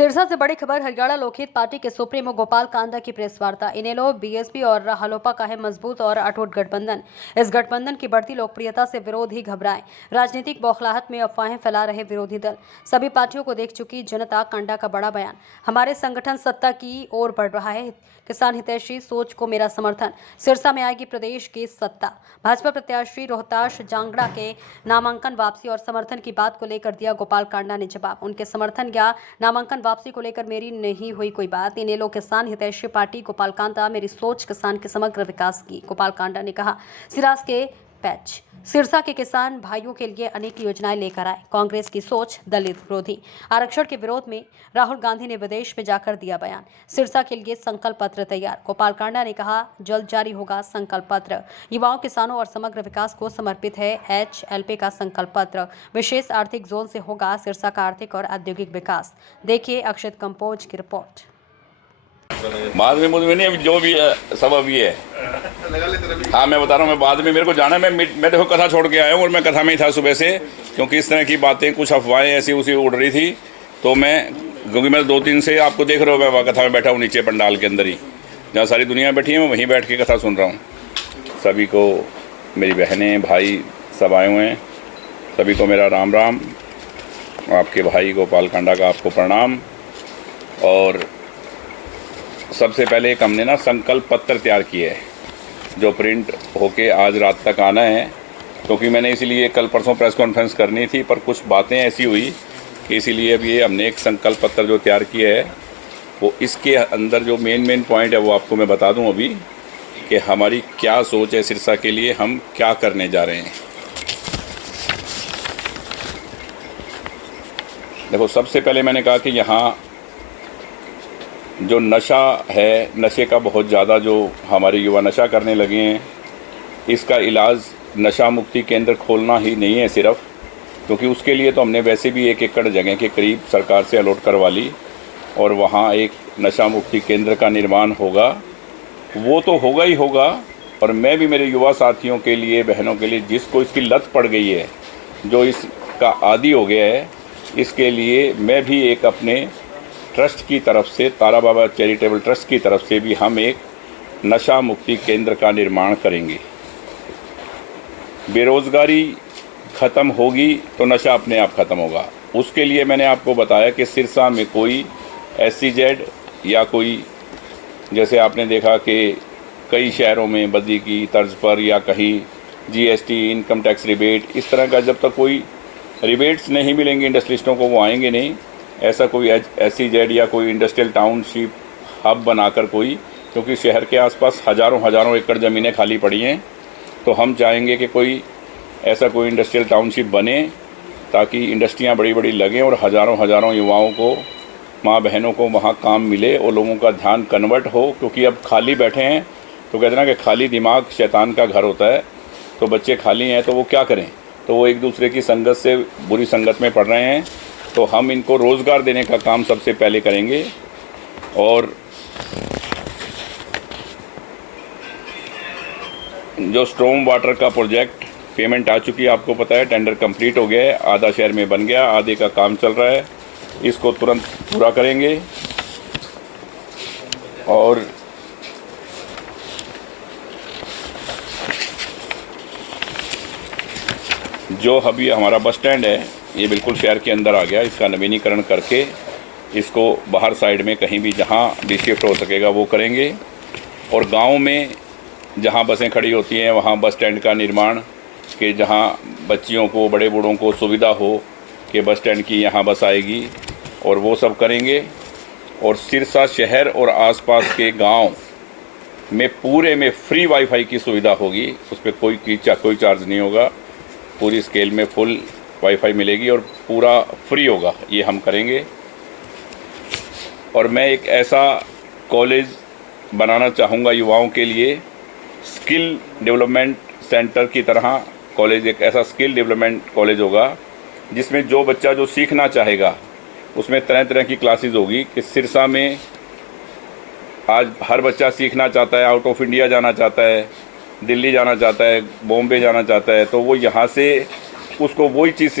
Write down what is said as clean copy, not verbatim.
सिरसा से बड़ी खबर। हरियाणा लोकहित पार्टी के सुप्रीमो गोपाल कांडा की प्रेस वार्ता। इनेलो, बीएसपी और हलोपा का है मजबूत और अटूट गठबंधन। इस गठबंधन की बढ़ती लोकप्रियता से विरोध ही घबराए। राजनीतिक बौखलाहट में अफवाहें फैला रहे विरोधी दल। सभी पार्टियों को देख चुकी जनता। कांडा का बड़ा बयान। हमारे संगठन सत्ता की ओर बढ़ रहा है। किसान हितैषी सोच को मेरा समर्थन। सिरसा में आएगी प्रदेश की सत्ता। भाजपा प्रत्याशी रोहताश जांगड़ा के नामांकन वापसी और समर्थन की बात को लेकर दिया गोपाल कांडा ने जवाब। उनके समर्थन या नामांकन वापसी को लेकर मेरी नहीं हुई कोई बात। इनेलो किसान हितैषी पार्टी। गोपाल कांडा, मेरी सोच किसान के समग्र विकास की। गोपाल कांडा ने कहा, सिरास के पैच सिरसा के किसान भाइयों के लिए अनेक योजनाएं लेकर आए। कांग्रेस की सोच दलित विरोधी। आरक्षण के विरोध में राहुल गांधी ने विदेश में जाकर दिया बयान। सिरसा के लिए संकल्प पत्र तैयार। गोपाल कांडा ने कहा, जल्द जारी होगा संकल्प पत्र। युवाओं, किसानों और समग्र विकास को समर्पित है HLP का संकल्प पत्र। विशेष आर्थिक जोन से होगा सिरसा का आर्थिक और औद्योगिक विकास। देखिए अक्षत कंपोज की रिपोर्ट। बाद में मुझे नहीं, जो भी है सब अभी है। हाँ, मैं बता रहा हूँ, मैं बाद में मेरे को जाना है। मैं देखो कथा छोड़ के आया हूँ और मैं कथा में ही था सुबह से, क्योंकि इस तरह की बातें, कुछ अफवाहें ऐसी उसी उड़ रही थी। तो क्योंकि मैं 2-3 से आपको देख रहा हूँ, मैं कथा में बैठा हूँ नीचे पंडाल के अंदर ही, जहाँ सारी दुनिया बैठी है, मैं वहीं बैठ के कथा सुन रहा हूँ। सभी को, मेरी बहनें भाई सब आए हुए हैं, सभी को मेरा राम राम। आपके भाई गोपाल कांडा का आपको प्रणाम। और सबसे पहले एक हमने संकल्प पत्र तैयार किए है, जो प्रिंट होके आज रात तक आना है। क्योंकि मैंने इसीलिए कल परसों प्रेस कॉन्फ्रेंस करनी थी, पर कुछ बातें ऐसी हुई कि इसीलिए अभी हमने एक संकल्प पत्र जो तैयार किया है, वो इसके अंदर जो मेन पॉइंट है वो आपको मैं बता दूं अभी, कि हमारी क्या सोच है सिरसा के लिए, हम क्या करने जा रहे हैं। देखो, सबसे पहले मैंने कहा कि यहाँ जो नशा है, नशे का बहुत ज़्यादा जो हमारे युवा नशा करने लगे हैं, इसका इलाज नशा मुक्ति केंद्र खोलना ही नहीं है सिर्फ। क्योंकि उसके लिए तो हमने वैसे भी 1 एकड़ जगह के करीब सरकार से अलॉट करवा ली, और वहाँ एक नशा मुक्ति केंद्र का निर्माण होगा। वो तो होगा ही होगा। और मैं भी मेरे युवा साथियों के लिए, बहनों के लिए, जिसको इसकी लत पड़ गई है, जो इसका आदी हो गया है, इसके लिए मैं भी एक अपने ट्रस्ट की तरफ से, तारा बाबा चैरिटेबल ट्रस्ट की तरफ से भी हम एक नशा मुक्ति केंद्र का निर्माण करेंगे। बेरोज़गारी ख़त्म होगी तो नशा अपने आप ख़त्म होगा। उसके लिए मैंने आपको बताया कि सिरसा में कोई SEZ या कोई, जैसे आपने देखा कि कई शहरों में बद्दी की तर्ज पर, या कहीं GST, इनकम टैक्स रिबेट, इस तरह का जब तक कोई रिबेट्स नहीं मिलेंगे इंडस्ट्रियलिस्टों को, वो आएंगे नहीं। ऐसा कोई SEZ या कोई इंडस्ट्रियल टाउनशिप हब बनाकर कोई, क्योंकि शहर के आसपास हज़ारों एकड़ ज़मीनें खाली पड़ी हैं, तो हम चाहेंगे कि कोई ऐसा कोई इंडस्ट्रियल टाउनशिप बने, ताकि इंडस्ट्रियां बड़ी लगें और हज़ारों युवाओं को, माँ बहनों को वहाँ काम मिले और लोगों का ध्यान कन्वर्ट हो। क्योंकि अब खाली बैठे हैं, तो कहते हैं ना कि खाली दिमाग शैतान का घर होता है। तो बच्चे खाली हैं तो वो क्या करें, तो वो एक दूसरे की संगत से बुरी संगत में पड़ रहे हैं। तो हम इनको रोज़गार देने का काम सबसे पहले करेंगे। और जो स्ट्रॉम वाटर का प्रोजेक्ट, पेमेंट आ चुकी है, आपको पता है, टेंडर कंप्लीट हो गया है, आधा शहर में बन गया, आधे का काम चल रहा है, इसको तुरंत पूरा करेंगे। और जो अभी हमारा बस स्टैंड है, ये बिल्कुल शहर के अंदर आ गया, इसका नवीनीकरण करके इसको बाहर साइड में कहीं भी जहाँ भी शिफ्ट हो सकेगा वो करेंगे। और गांव में जहाँ बसें खड़ी होती हैं, वहाँ बस स्टैंड का निर्माण, कि जहाँ बच्चियों को, बड़े बूढ़ों को सुविधा हो कि बस स्टैंड की यहाँ बस आएगी, और वो सब करेंगे। और सिरसा शहर और आसपास के गांव में पूरे में फ्री वाईफाई की सुविधा होगी। उस पर कोई चार्ज नहीं होगा, पूरी स्केल में फुल वाईफाई मिलेगी और पूरा फ्री होगा। ये हम करेंगे। और मैं एक ऐसा कॉलेज बनाना चाहूँगा युवाओं के लिए, स्किल डेवलपमेंट सेंटर की तरह कॉलेज, एक ऐसा स्किल डेवलपमेंट कॉलेज होगा जिसमें जो बच्चा जो सीखना चाहेगा, उसमें तरह की क्लासेस होगी। कि सिरसा में आज हर बच्चा सीखना चाहता है, आउट ऑफ इंडिया जाना चाहता है, दिल्ली जाना चाहता है, बॉम्बे जाना चाहता है, तो वो यहाँ से उसको वही चीज़